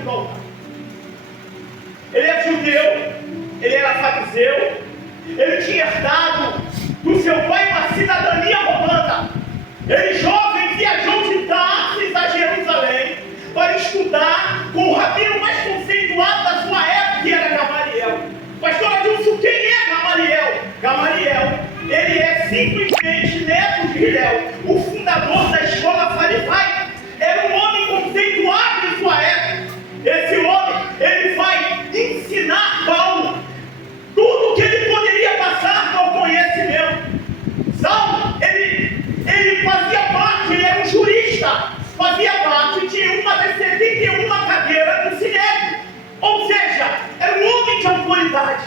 de voltar. Ele é judeu, ele era fariseu, ele tinha herdado do seu pai uma cidadania romana. Ele, jovem, viajou de Tarsis a Jerusalém para estudar com o rabino mais conceituado da sua época, que era Gamaliel. Pastor Adilson, quem é Gamaliel? Gamaliel, ele é simplesmente neto de Hilel, o fundador da escola farisaica. Era um homem conceituado em sua época. Esse homem, ele vai ensinar Paulo tudo o que ele poderia passar com conhecimento. Saulo, ele fazia parte, ele era um jurista, fazia parte de uma das 71 cadeiras do Sinédrio. Ou seja, era um homem de autoridade.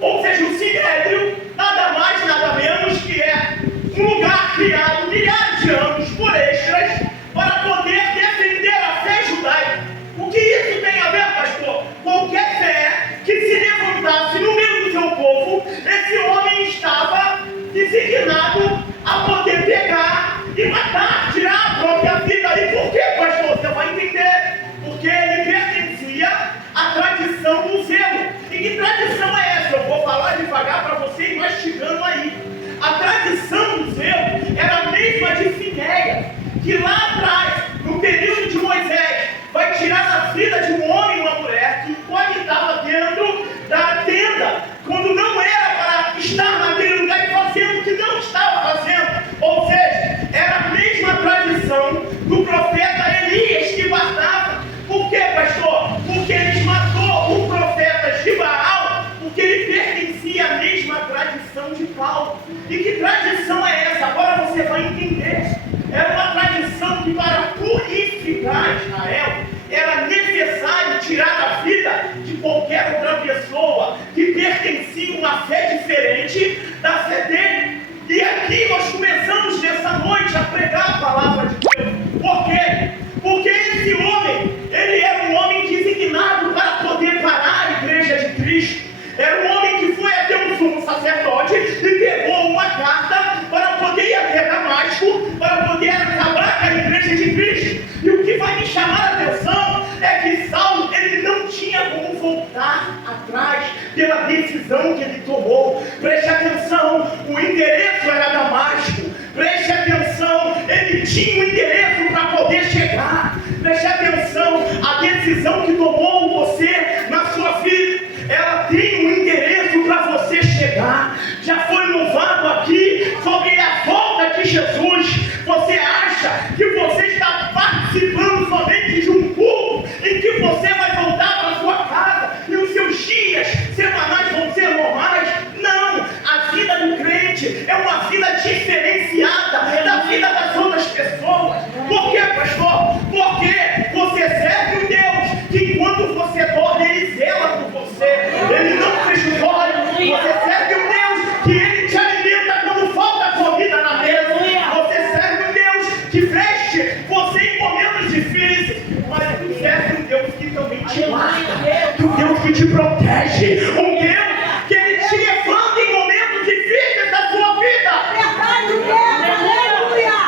Ou seja, o Sinédrio, nada mais, nada menos que é um lugar criado milhares de anos por extras para poder defender a fé judaica. O que isso tem a ver, pastor? Qualquer fé que se levantasse no meio do seu povo, esse homem estava designado a poder pegar e matar, tirar a própria vida. E por que, pastor? Você vai entender. Porque ele pertencia à tradição do zelo. E que tradição é essa? Eu vou falar devagar para você ir mastigando aí. A tradição do zelo era a mesma de Finéia, que lá atrás, no período de Moisés, vai tirar a vida de um homem e uma mulher que pode estar dentro da tenda, quando não era para estar naquele lugar e fazendo o que não estava fazendo. Ou seja, era a mesma tradição do profeta Elias que matava. Por quê, pastor? Porque eles matou o profeta de Baal, porque ele pertencia à mesma tradição de Paulo. E que tradição é essa? Agora você vai entender. Era uma tradição que, para purificar Israel, era necessário tirar a vida de qualquer outra pessoa que pertencia a uma fé diferente da fé dele. E aqui nós começamos nessa noite a pregar a palavra de Deus. Por quê? Porque esse homem, ele era um homem designado para poder parar a igreja de Cristo. Era um homem que foi até um sumo sacerdote e pegou uma carta para poder ir até Damasco, para poder acabar com a igreja de Cristo. E o que vai me chamar a atenção é que Saulo, ele não tinha como voltar atrás pela decisão que ele tomou. Preste atenção, o endereço era Damasco. Preste atenção, ele tinha um endereço para poder chegar. Preste atenção, a decisão que tomou você na sua vida, ela tem um endereço para você chegar. Já foi louvado aqui sobre a volta de Jesus. Você acha que você está participando somente de um culto em que você vai voltar para sua casa e os seus dias semanais vão ser normais? Não, a vida do crente é uma vida diferenciada da vida das outras pessoas. Por quê, pastor? Porque você serve um Deus que, enquanto você dorme, ele zela por você. Ele não fecha os olhos. Você serve um Deus que ele te alimenta quando falta comida na mesa. Você serve um Deus que veste você em momentos difíceis. Mas você serve um Deus que também te guarda, um Deus que te protege, um Deus que ele te levanta em momentos difíceis da sua vida. Verdade, Deus, aleluia!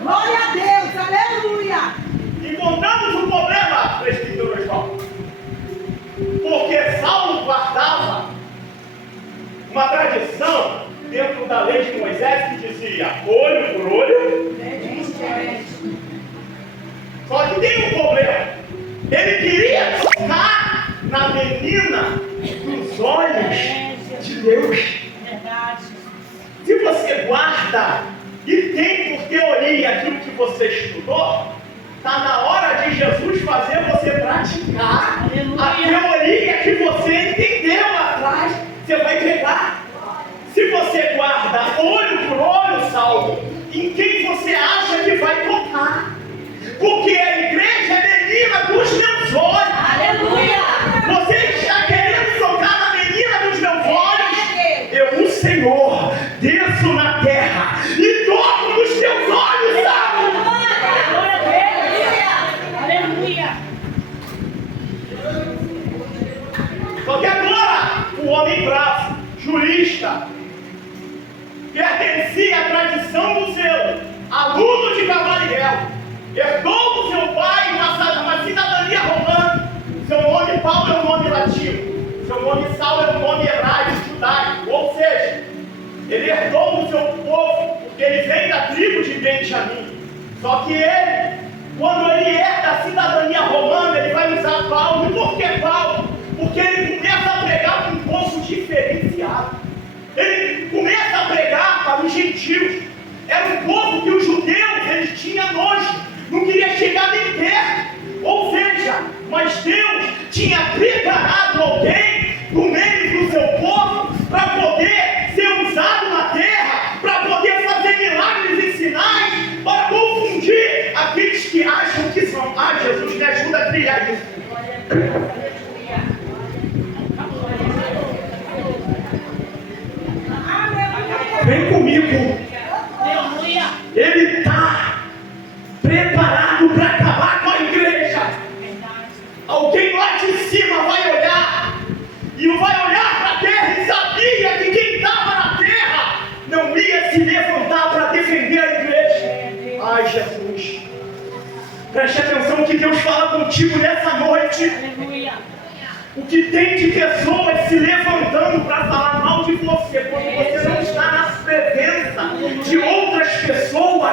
Glória a Deus, aleluia! Encontramos um problema, presbítero João, porque Saulo guardava uma tradição dentro da lei de Moisés que dizia olho por olho, Dente por dente. só que tem um problema. Ele queria tocar na menina dos olhos de Deus. Verdade. Se você guarda e tem por teoria aquilo que você estudou, está na hora de Jesus fazer você praticar a teoria que você entendeu lá atrás. Você vai pegar. Se você guarda olho por olho, Saulo, em quem você acha que vai tocar? Porque a igreja é menina dos meus olhos. Aleluia! Você está querendo tocar na menina dos meus olhos? Eu, o Senhor, desço na terra e toco nos teus olhos, Saulo. Aleluia! Só que agora, o homem bravo, jurista, pertencia à tradição do zelo, aluno de Gamaliel, herdou do seu pai uma cidadania romana, Seu nome Saulo é um nome hebraico, judaico, ou seja, ele herdou do seu povo, porque ele vem da tribo de Benjamim. Só que ele, quando ele herda a cidadania romana, ele vai usar Paulo. E por que Paulo? Porque ele começa a pregar para um povo diferenciado. Ele começa a pregar para os gentios. Era um povo que os judeus eles tinham nojo, não queria chegar nem perto. Ou seja, mas Deus tinha preparado alguém no meio do seu povo para poder ser usado na terra, para poder fazer milagres e sinais, para confundir aqueles que acham que são. Ah, Jesus me ajuda a criar isso. Vem comigo. Ele está preparado para acabar com a igreja. Alguém lá de cima vai olhar e vai olhar para a terra e sabia que quem estava na terra não ia se levantar para defender a igreja. Ai, Jesus, preste atenção que Deus fala contigo nessa noite. O que tem de pessoas se levantando para falar mal de você quando você não está na presença de outras pessoas.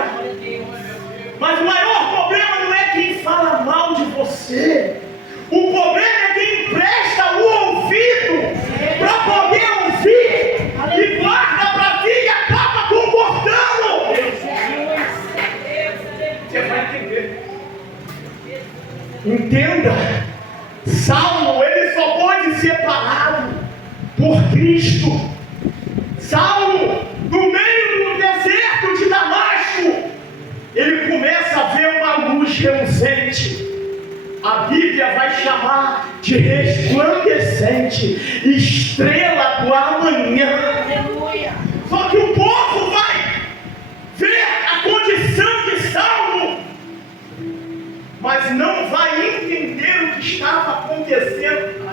Mas o maior problema não é quem fala mal de você. O problema é quem empresta o ouvido para poder ouvir e guarda para si e acaba concordando. Você vai entender. Entenda. Saulo, ele só pode ser parado por Cristo. Saulo, no meio do deserto de Damasco, ele começa a ver uma luz reluzente. A Bíblia vai chamar de resplandecente, estrela do amanhã. Só que o povo vai ver a condição de Saulo, mas não vai entender o que estava acontecendo.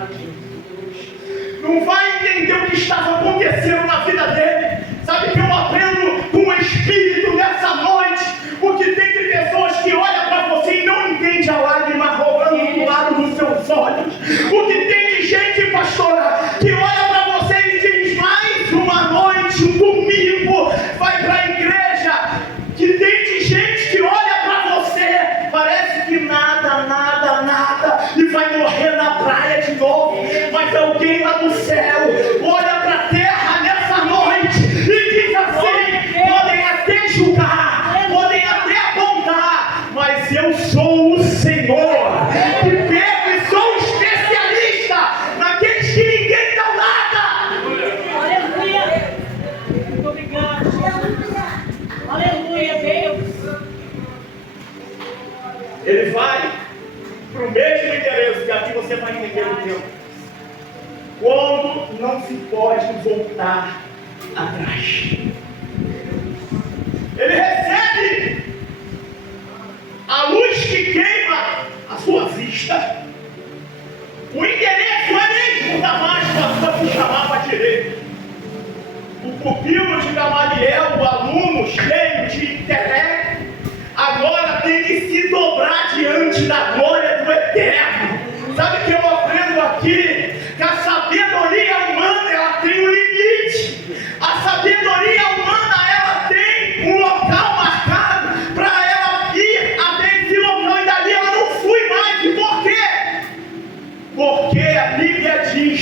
Não vai entender o que estava acontecendo na vida dele. Sabe que eu aprendo com o Espírito nessa noite? Porque tem de pessoas que olham para você e não entendem a lágrima rolando do lado dos seus olhos. O que tem de gente, pastora, que olha para você e diz: mais uma noite, um domingo, vai para a igreja. Que tem de gente que olha para você, parece que nada, e vai morrer na praia de novo. Mas alguém lá do céu olha para a terra nessa noite e diz assim: podem até julgar, podem até apontar, mas eu sou o Senhor, que pego e sou especialista naqueles que ninguém dá nada. Aleluia. Muito obrigado. Aleluia, Deus. Ele vai para o mesmo endereço, que aqui você vai entender o tempo. Quando não se pode voltar atrás. Ele recebe a luz que queima a sua vista. O endereço é mesmo Damasco, só se chamava direito. O pupilo de Gamaliel, o aluno cheio de intelecto, agora tem que se dobrar diante da glória do Eterno. Sabe o que eu aprendo aqui? Que a sabedoria humana, ela tem um limite. A sabedoria humana, ela tem um local marcado para ela ir até esse local e dali ela não flui mais. E por quê? Porque a Bíblia diz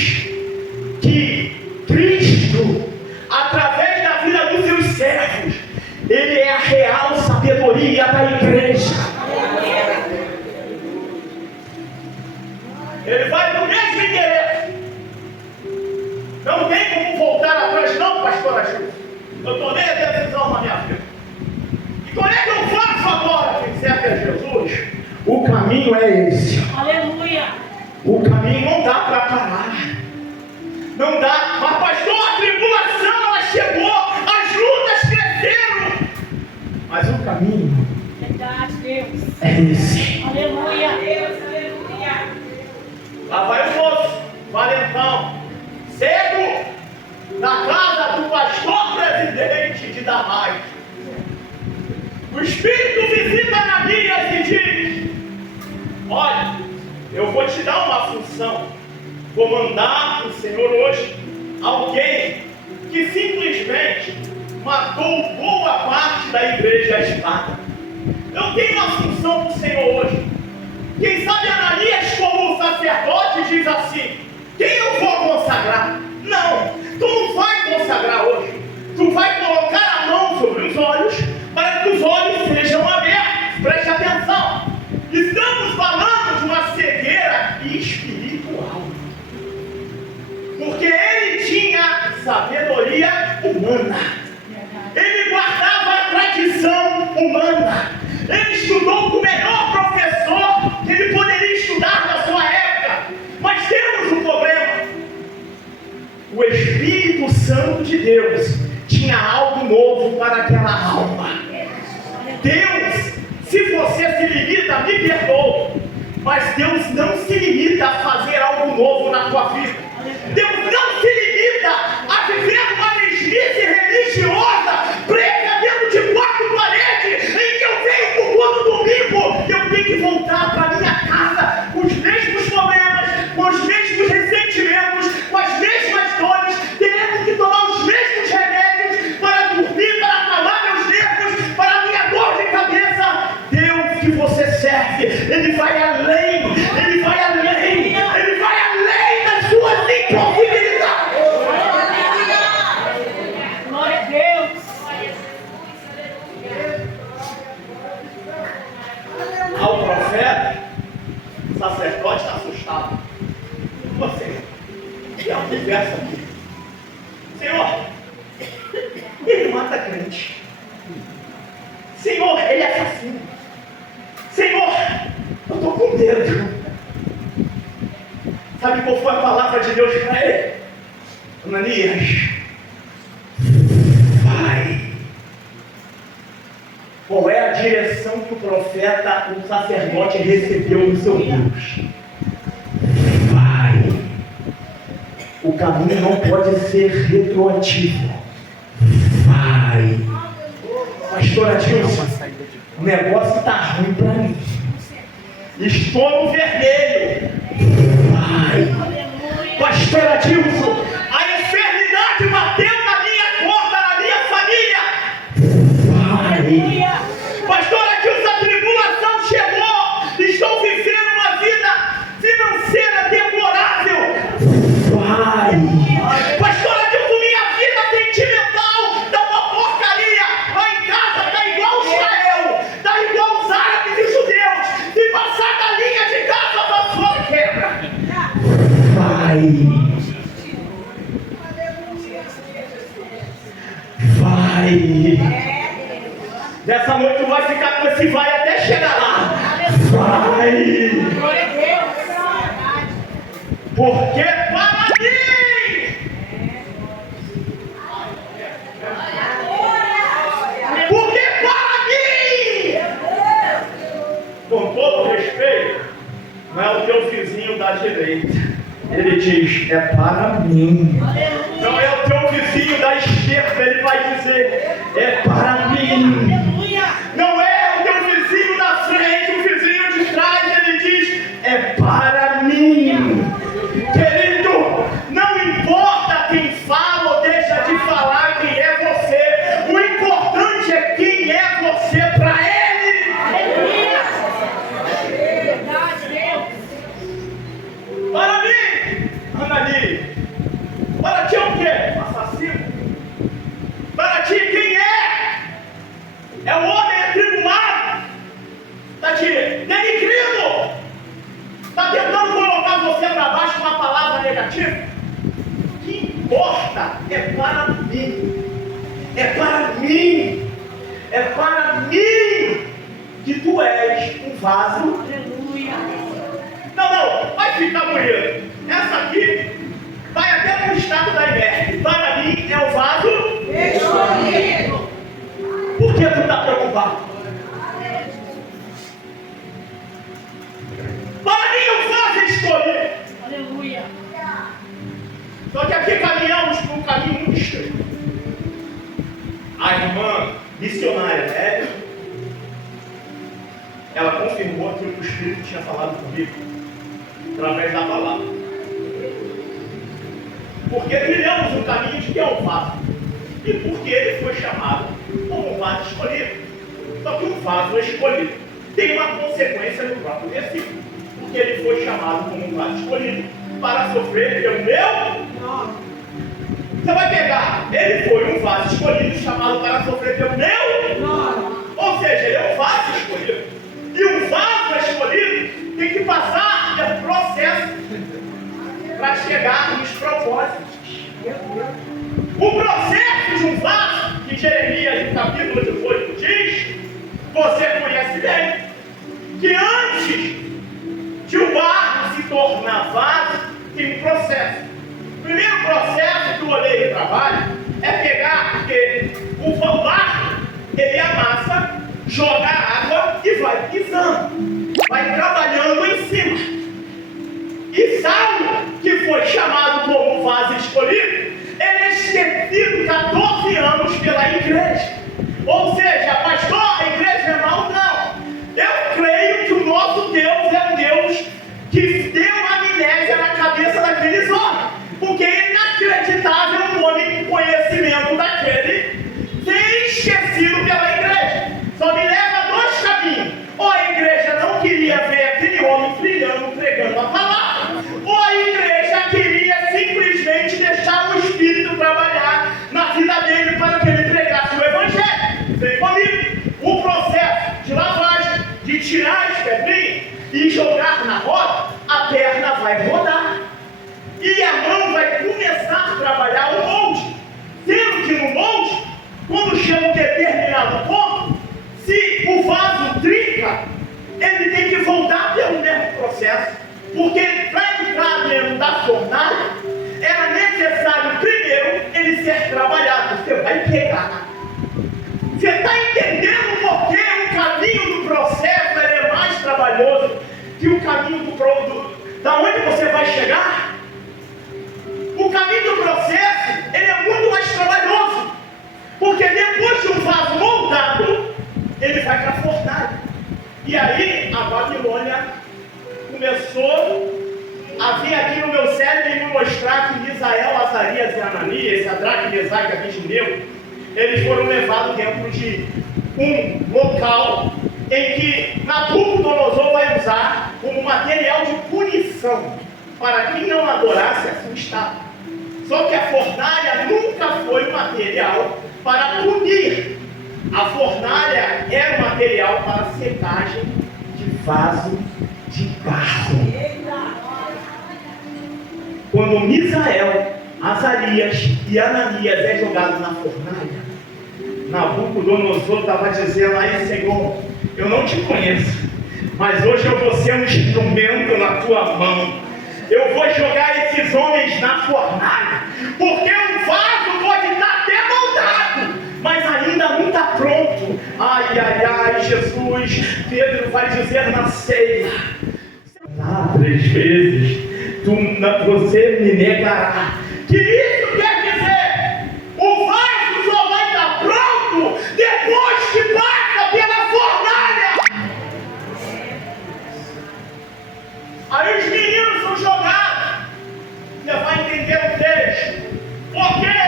que Cristo, através da vida dos seus servos, Ele é a real sabedoria da igreja. Ele vai para o mesmo endereço. Não tem como voltar atrás, não, pastora Ju. Eu tomei a decisão na minha vida. E como é que eu faço agora? Quem serve a Jesus, o caminho é esse. Aleluia. O caminho não dá para parar. Não dá. Mas, pastor, a tribulação ela chegou, as lutas cresceram. Mas o caminho é esse. Aleluia. Lá vai o moço, valentão, cego, na casa do pastor presidente de Damasco. O Espírito visita Ananias e diz: olha, eu vou te dar uma função, vou mandar o Senhor hoje alguém que simplesmente matou boa parte da igreja à espada. Eu tenho uma função do Senhor hoje. Quem sabe Ananias, como sacerdote, diz assim: quem eu vou consagrar? Não, tu não vai consagrar hoje. Tu vai colocar a mão sobre os olhos para que os olhos sejam abertos. Preste atenção. Estamos falando de uma cegueira espiritual. Porque ele tinha sabedoria humana. Ele guardava a tradição humana. Ele estudou com o melhor professor que ele poderia estudar na sua época. Mas temos um problema. O Espírito Santo de Deus tinha algo novo para aquela alma. Deus, se você se limita, me perdoa, mas Deus não se limita a fazer algo novo na tua vida. Deus não se limita a viver uma mesmice religiosa presa dentro de quatro paredes, em que eu venho para o culto domingo, eu tenho que voltar para minha casa com os mesmos problemas, com os mesmos ressentimentos, com as mesmas dores, teremos que tomar os mesmos remédios para dormir, para acalmar meus nervos, para a minha dor de cabeça. Deus que você serve, Ele vai além, Ele vai além, Ele vai além das suas impossibilidades. Glória a Deus. Ao profeta, o sacerdote está assustado. Você, que é uma conversa aqui. Senhor, ele mata crente. Senhor, ele é assassino. Senhor, eu estou com medo. Sabe qual foi a palavra de Deus para ele? Ananias, vai. Qual é a direção que o profeta, o sacerdote recebeu no seu Deus? Vai. O caminho não pode ser retroativo. Vai. Pastor Adilson, o negócio está ruim para mim. Estou no vermelho. Vai. Pastor Adilson, a enfermidade bateu na minha porta, na minha família. Vai. Pastor Adilson, a tribulação chegou. Estou vivendo uma vida financeira deplorável. Vai. Pastor Adilson, minha vida sentimental está uma porcaria. Lá em casa está igual Israel, está igual os árabes e os judeus. Se passar da linha de casa, a vassoura quebra. Vai. Vai. Nessa noite tu vai ficar com esse vai até chegar lá. Vai. Glória a Deus. Porque para mim. Porque para mim. Com todo respeito, não é o teu vizinho da direita. Ele diz, é para mim. Não é o teu vizinho da esquerda, ele vai dizer, é para mim. Não é o teu vizinho da frente, o vizinho de trás, ele diz, é para mim. Querido, não importa quem fala ou deixa de falar quem é você, o importante é quem é você para ele. Para mim, Ananias, para ti é o quê? Assassino. Para ti quem é? É o homem atribulado. Está te denigrindo. Está tentando colocar você para baixo com uma palavra negativa. O que importa é para mim. É para mim. É para mim que tu és um vaso. Aleluia. Não, vai ficar bonito. Essa aqui vai até para o estado da IBER. Para mim é o vaso escolhido. Por que tu está preocupado? Para mim é o vaso escolhido. Aleluia. Só que aqui caminhamos por um caminho muito estreito. A irmã missionária, né? Ela confirmou aquilo que o Espírito tinha falado comigo, através da palavra. Porque trilhamos um caminho de que é um vaso. E porque ele foi chamado como um vaso escolhido. Só que um vaso escolhido tem uma consequência no próprio versículo. Porque ele foi chamado como um vaso escolhido para sofrer pelo meu. Você vai pegar, ele foi um vaso escolhido chamado para sofrer pelo meu. Ou seja, ele é um vaso escolhido. E um vaso escolhido tem que passar pelo processo para chegar nos propósitos. O processo de um vaso, que Jeremias, no capítulo 18, diz, você conhece bem, que antes de o barro se tornar vaso, tem um processo. O primeiro processo que o oleiro trabalha é pegar, porque o barro, ele amassa, joga água e vai pisando, vai trabalhando em cima. E Saulo, que foi chamado como vaso escolhido, ele é esquecido 14 anos pela igreja. Ou seja, pastor, a igreja é mal? Não. Eu creio que o nosso Deus é um Deus que deu amnésia na cabeça daqueles homens. Porque é inacreditável um homem com conhecimento daquele ser esquecido pela igreja. Só me leva a dois caminhos. Ou a igreja não queria ver aquele homem brilhando, pregando a palavra, ou a igreja queria simplesmente deixar o Espírito trabalhar na vida dele para que ele pregasse o Evangelho. Vem comigo. O processo de lavagem, de tirar as pedrinhas e jogar na roda, a perna vai rodar. E a mão vai começar a trabalhar o molde. Sendo que no molde, quando chega um determinado ponto, se o vaso trinca, ele tem que voltar pelo mesmo processo. Porque para entrar dentro da fornalha, era necessário primeiro ele ser trabalhado. Você vai pegar. Você está entendendo por que o caminho do processo é mais trabalhoso que o caminho da onde você vai chegar? O caminho do processo, ele é muito mais trabalhoso. Porque depois de um vaso montado, ele vai para a fornalha. E aí a Babilônia começou a vir aqui no meu cérebro e me mostrar que Misael, Azarias e Ananias, Sadraque, Mesaque e Abednego, eles foram levados dentro de um local em que Nabucodonosor vai usar como material de punição para quem não adorasse a sua estátua. Só que a fornalha nunca foi um material para punir. A fornalha era um material para secagem de vaso de barro. Quando Misael, Azarias e Ananias é jogado na fornalha, Nabucodonosor estava dizendo aí, Senhor, eu não te conheço, mas hoje eu vou ser um instrumento na tua mão. Eu vou jogar esses homens na fornalha, porque o vaso pode estar até montado, mas ainda não está pronto. Ai, ai, ai, Jesus, Pedro vai dizer na ceia, 3 vezes, você me negará. Que isso quer dizer? O vaso só vai estar pronto depois que passa pela fornalha. Aí os meninos são jogados. Você vai entender o texto. Por quê?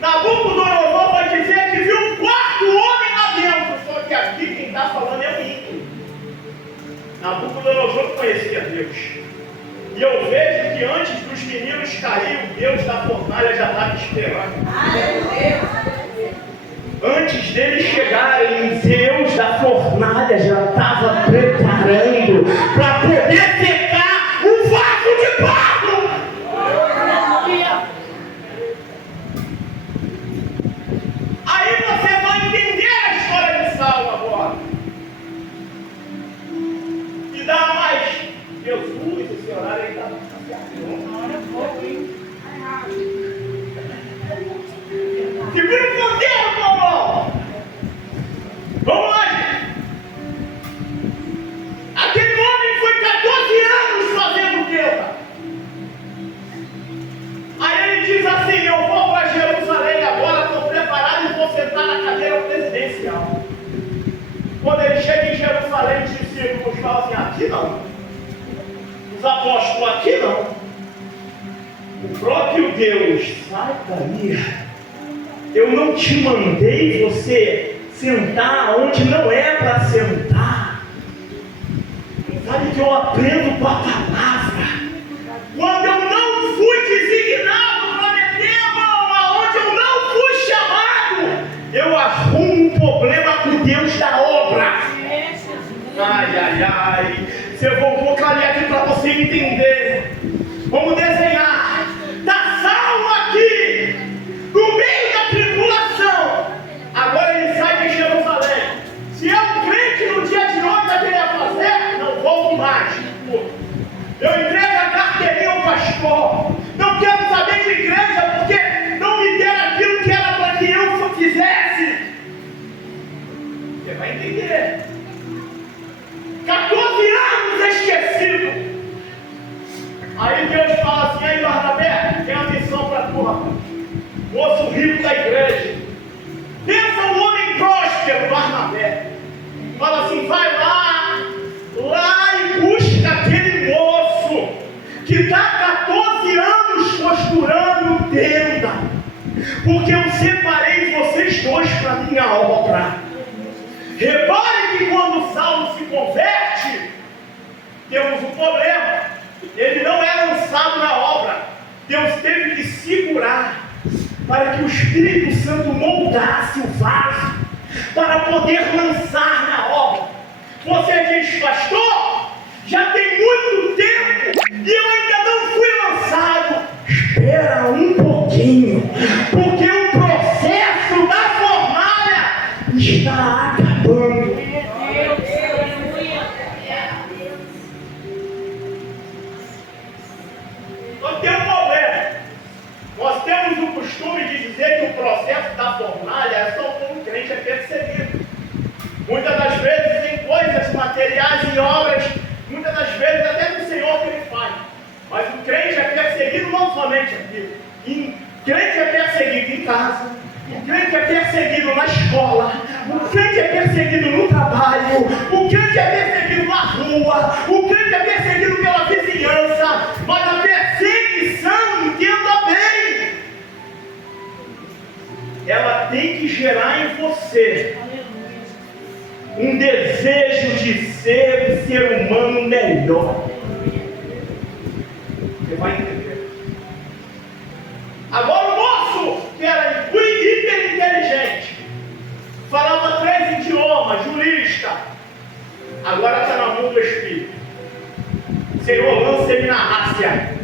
Nabucodonosor vai dizer que viu um quarto homem lá dentro. Só que aqui quem está falando é o ímpio. Nabucodonosor conhecia Deus. E eu vejo que antes dos meninos caírem, o Deus da fornalha já estava esperando. Antes deles chegarem, Deus da fornalha já estava preparando para poder secar o vaso de barro. Aí você vai entender a história de Saulo agora. E dá mais. Jesus, esse horário aí está segura o ponteiro, meu irmão. Vamos lá, gente. Aquele homem foi 14 anos fazendo guerra. Aí ele diz assim, eu vou para Jerusalém agora, estou preparado e vou sentar na cadeira presidencial. Quando ele chega em Jerusalém, os discípulos falam assim, aqui não. Os apóstolos, aqui não. O próprio Deus, sai daí. Eu não te mandei você sentar onde não é para sentar. Sabe que eu aprendo com a palavra. Quando eu não fui designado para meter a mão aonde eu não fui chamado, eu arrumo um problema com Deus da obra. Ai, ai, ai. Vou clarear aqui para você entender. Vamos desenhar. Está salvo aqui, no meio da tribulação. Agora ele sai de Jerusalém. Se é um crente no dia de hoje vai querer fazer, não volto mais. Eu entrego a carteirinha ao pastor. Não quero saber de igreja porque não me deram aquilo que era para que eu fizesse. Você vai entender. 14 anos esquecido. Aí Deus fala assim: aí Barnabé, tem uma missão para tu, rapaz. Moço rico da igreja. Pensa um homem próspero, Barnabé. Fala assim: vai lá e busca aquele moço que está 14 anos costurando tenda. Porque eu separei vocês dois para minha obra. Repare que quando Saulo se converte, temos um problema. Ele não é lançado na obra. Deus teve que segurar para que o Espírito Santo moldasse o vaso para poder lançar na obra. Você diz: pastor, já tem muito tempo e eu ainda não fui lançado. Espera um pouquinho, porque o processo da fornalha está acabando. Nós temos um problema. Nós temos o costume de dizer que o processo da fornalha é só quando o crente é perseguido. Muitas das vezes em coisas materiais e obras, muitas das vezes até do Senhor que ele faz. Mas o crente é perseguido não somente aqui. O crente é perseguido em casa. O crente é perseguido na escola. O crente é perseguido no trabalho. O crente é perseguido na rua. O crente é perseguido pela vizinhança. Mas a perseguição, entenda bem, ela tem que gerar em você um desejo de ser um ser humano melhor. Você vai entender. Agora o moço, que era hiper inteligente, falava 3 idiomas, jurista, agora está na mão do Espírito. Senhor, lança ele na Ásia.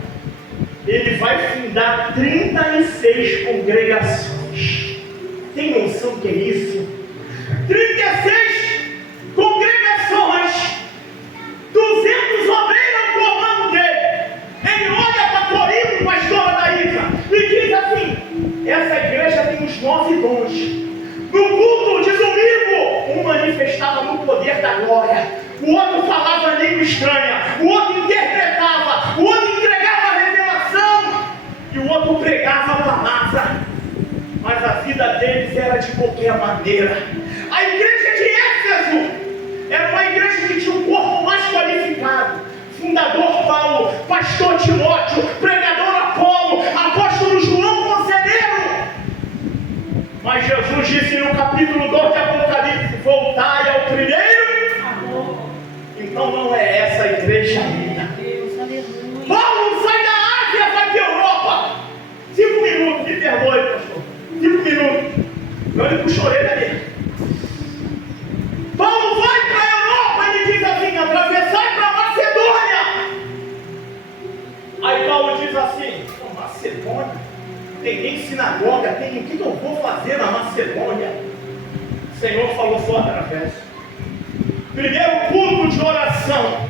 Ele vai fundar 36 congregações. Tem noção do que é isso? 36 congregações, 200 obreiros ao comando dele. Ele olha para Corinto, pastora da Ica, e diz assim: essa igreja tem uns 9 dons. No culto de domingo, um manifestava no poder da glória, o outro falava língua estranha, o outro interpretava, o outro entregava a revelação e o outro pregava a palavra. Mas a vida deles era de qualquer maneira. A igreja de Éfeso era uma igreja que tinha um corpo mais qualificado. Fundador Paulo, pastor Timóteo, pregador Apolo, apóstolo João Conselheiro. Mas Jesus disse no capítulo 2 de Apocalipse: voltai ao primeiro amor. Então não é essa a igreja minha. Paulo sai da Ásia, vai para a Europa. 5 minutos, me perdoe, pastor. 5 minutos. Eu lhe puxo a orelha ali. Paulo vai para a Europa, ele diz assim: atravessai para Macedônia. Aí Paulo diz assim: Macedônia? Tem nem sinagoga, tem o que eu vou fazer na Macedônia? O Senhor falou só através. Primeiro culto de oração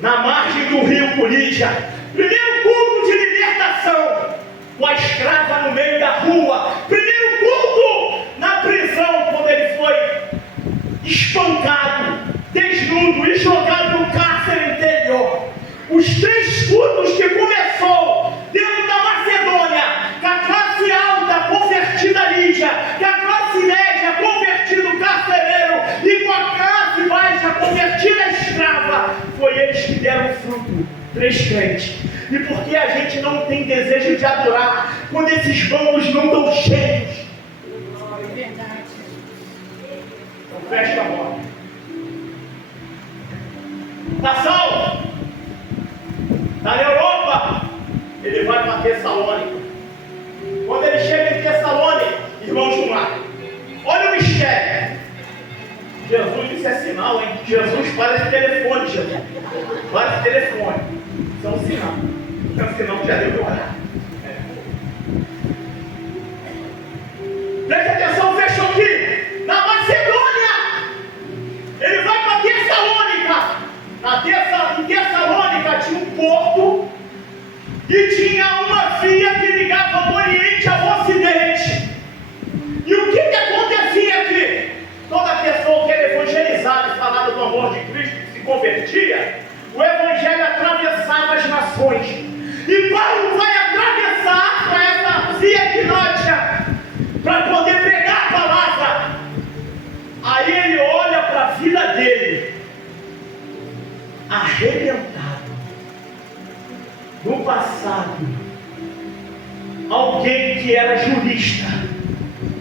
na margem do rio Polídia. Primeiro culto de libertação com a escrava no meio da rua. Primeiro culto na prisão, quando ele foi espancado, desnudo e jogado no cárcere interior. Os 3 cultos que começou dentro da Macedônia, com a classe alta convertida a Lídia, com a classe média convertida o carcereiro e com a classe baixa convertida a escrava, foi eles que deram fruto. 3 crentes. E por que a gente não tem desejo de adorar quando esses bancos não estão cheios? É verdade. Então fecha a porta. Está salvo. Está na Europa. Ele vai para Tessalônica. Quando ele chega em Tessalônica, irmãos do mar, olha o mistério. Jesus, isso é sinal, hein? Jesus parece telefone, Jesus. Parece telefone. Isso é um sinal. É um sinal que já deu para olhar. Preste atenção, fecha aqui. Na Macedônia, ele vai para Tessalônica. Em Tessalônica tinha um porto e tinha uma via que ligava o Oriente ao Ocidente. E o que acontecia aqui? Toda pessoa que era evangelizada e falava do amor de Cristo, que se convertia, o evangelho atravessava as nações. E Paulo vai atravessar para essa via equinótica para poder pregar a palavra. Aí ele olha para a vida dele, arrebentado. No passado, alguém que era jurista,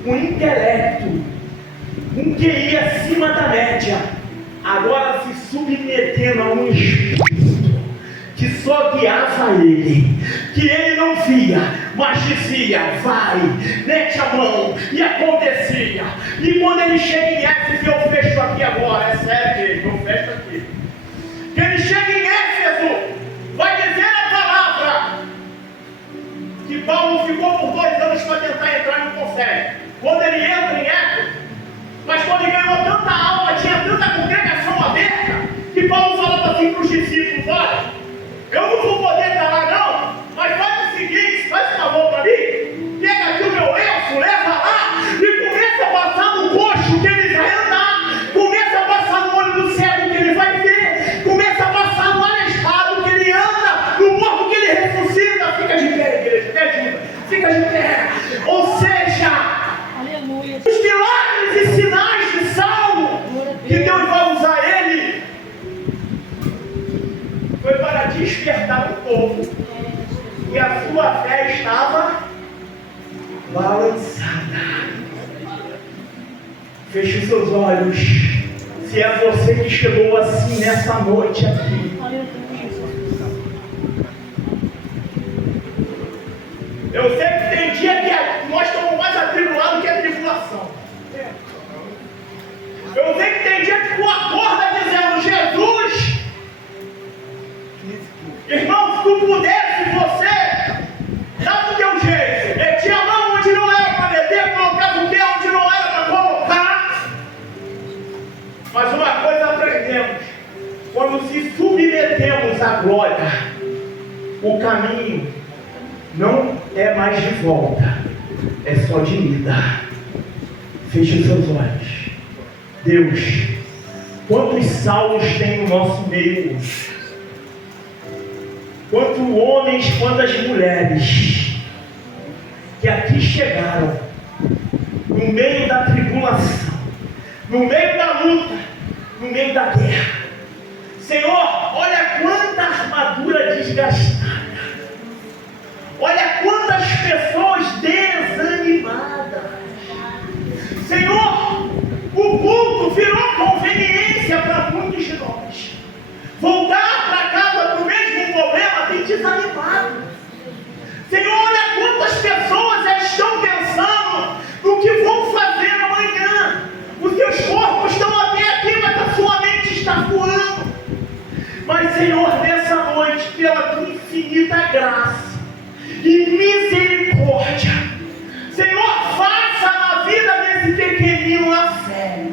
com intelecto, um QI acima da média, agora se submetendo a um espírito que só guiava ele, que ele não via, mas dizia, vai, mete a mão, e acontecia. E quando ele chega em Éfeso, eu fecho aqui agora, é sério mesmo, eu fecho aqui. Que ele chega em Éfeso, vai dizer a palavra que Paulo ficou por 2 anos para tentar entrar e não consegue. Quando ele entra em Éfeso, mas quando ele ganhou tanta alma, tinha tanta congregação aberta, que Paulo falava assim para os discípulos, olha, eu não vou poder estar lá não, mas faz o seguinte, faz um favor para mim, pega aqui o meu lenço, leva lá e começa a passar no coxo que ele vai andar, começa a passar no olho do cego que ele vai ver, começa a passar no aleijado que ele anda, no morto que ele ressuscita. Fica de pé, igreja, me ajuda, fica de pé. Ou seja, Aleluia. os milagres e sinais de Saulo, que Deus vai usar ele, foi para despertar o povo, e a sua fé estava balançada. Feche os seus olhos. Se é você que chegou assim nessa noite aqui, eu sei que tem dia que nós estamos mais atribulados que a tribulação. Eu sei que tem dia que tu acorda dizendo, Jesus, irmão, se tu pudesse, você dá do teu jeito. Metia a mão onde não era para meter, colocava o pé onde não era para colocar. Mas uma coisa aprendemos: quando se submetemos à glória, o caminho não é mais de volta, é só de ida. Feche os seus olhos. Deus, quantos Saulos tem no nosso meio hoje? Quantos homens, quantas mulheres que aqui chegaram no meio da tribulação, no meio da luta, no meio da guerra. Senhor, olha quanta armadura desgastada, olha quantas pessoas desanimadas. Senhor, o culto virou conveniência para muitos de nós. Voltar para casa para o mesmo problema tem desanimado. Senhor, olha quantas pessoas já estão pensando no que vão fazer amanhã. Os seus corpos estão até aqui, mas a sua mente está voando. Mas, Senhor, nessa noite, pela tua infinita graça e misericórdia, Senhor, faça na vida desse pequenino a fé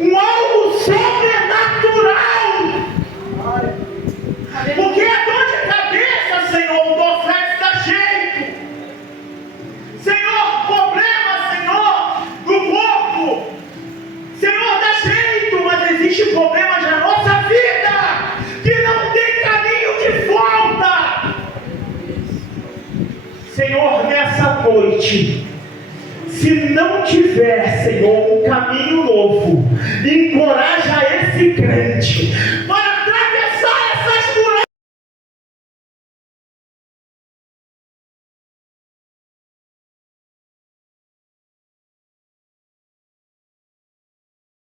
algo sobrenatural. Porque a dor de cabeça, Senhor, o profeta dá jeito. Senhor, problema, Senhor, no corpo, Senhor, dá jeito, mas existe problema na nossa vida que não tem caminho de volta. Senhor, nessa noite, se não tiver, Senhor, um caminho novo, encoraja esse crente,